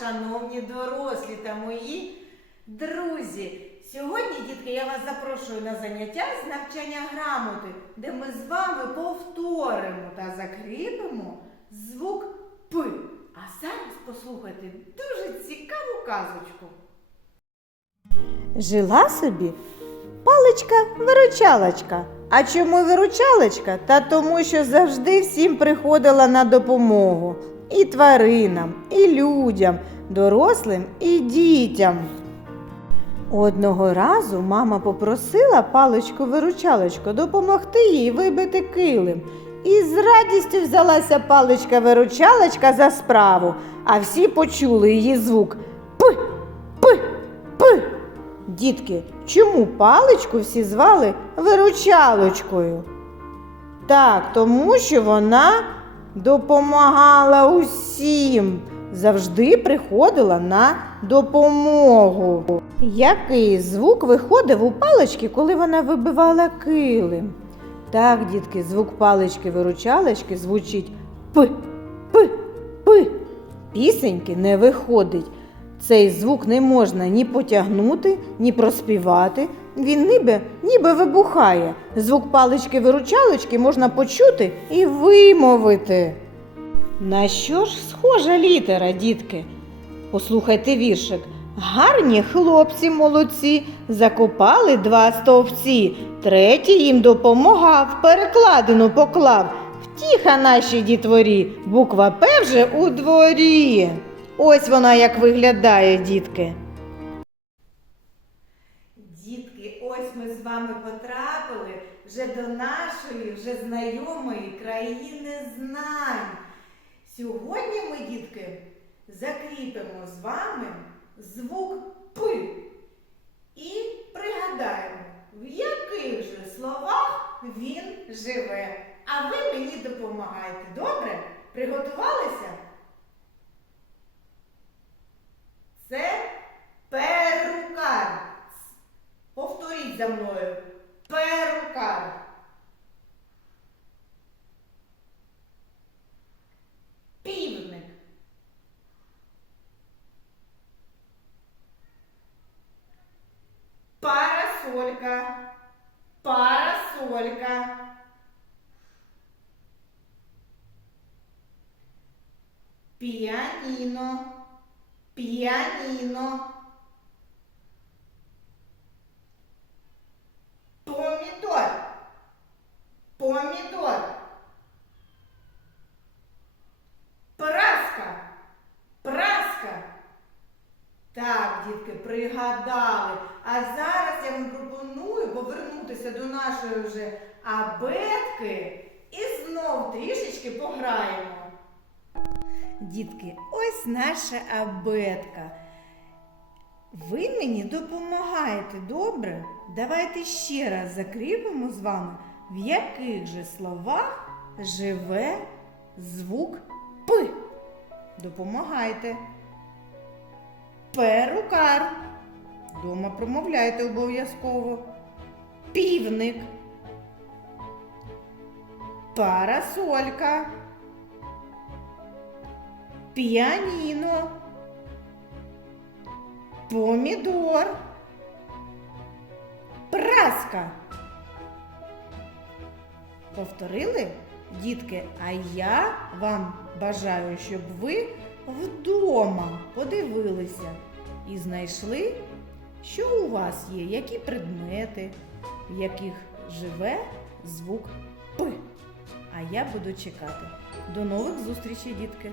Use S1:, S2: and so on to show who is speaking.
S1: шановні дорослі та мої друзі. Сьогодні, дітки, я вас запрошую на заняття з навчання грамоти, де ми з вами повторимо та закріпимо звук П. А зараз послухайте дуже цікаву казочку. Жила собі паличка-виручалочка. А чому виручалочка? Та тому, що завжди всім приходила на допомогу. І тваринам, і людям, дорослим, і дітям. Одного разу мама попросила паличку-виручалочку допомогти їй вибити килим. І з радістю взялася паличка-виручалочка за справу, а всі почули її звук П, П, П. Дітки, чому паличку всі звали виручалочкою? Так, тому що вона допомагала усім, завжди приходила на допомогу. Який звук виходив у палички, коли вона вибивала килим? Так, дітки, звук палички-виручалочки звучить П, П, П. Пісеньки не виходить. Цей звук не можна ні потягнути, ні проспівати. Він ніби, ніби вибухає. Звук палички-виручалочки можна почути і вимовити. На що ж схожа літера, дітки? Послухайте віршик. Гарні хлопці молодці, закопали два стовпці, третій їм допомагав, перекладину поклав. Втіха нашій дітворі, буква П вже у дворі. Ось вона як виглядає, дітки. Дітки, ось ми з вами потрапили вже до нашої, вже знайомої країни знань. Сьогодні ми, дітки, закріпимо з вами звук П і пригадаємо, в яких же словах він живе. А ви мені допомагайте. Добре? Приготувалися? за мною. Перукар. Півник. Парасолька. Парасолька. Піаніно. Піаніно. Пригадали. А зараз я вам пропоную повернутися до нашої вже абетки і знов трішечки пограємо. Дітки, ось наша абетка. Ви мені допомагаєте, добре? Давайте ще раз закріпимо з вами, в яких же словах живе звук П. Допомагайте. Перукар. Дома промовляйте обов'язково. Півник. Парасолька. Піаніно. Помідор. Праска. Повторили, дітки, а я вам бажаю, щоб ви вдома подивилися і знайшли, що у вас є, які предмети, в яких живе звук П. А я буду чекати. До нових зустрічей, дітки!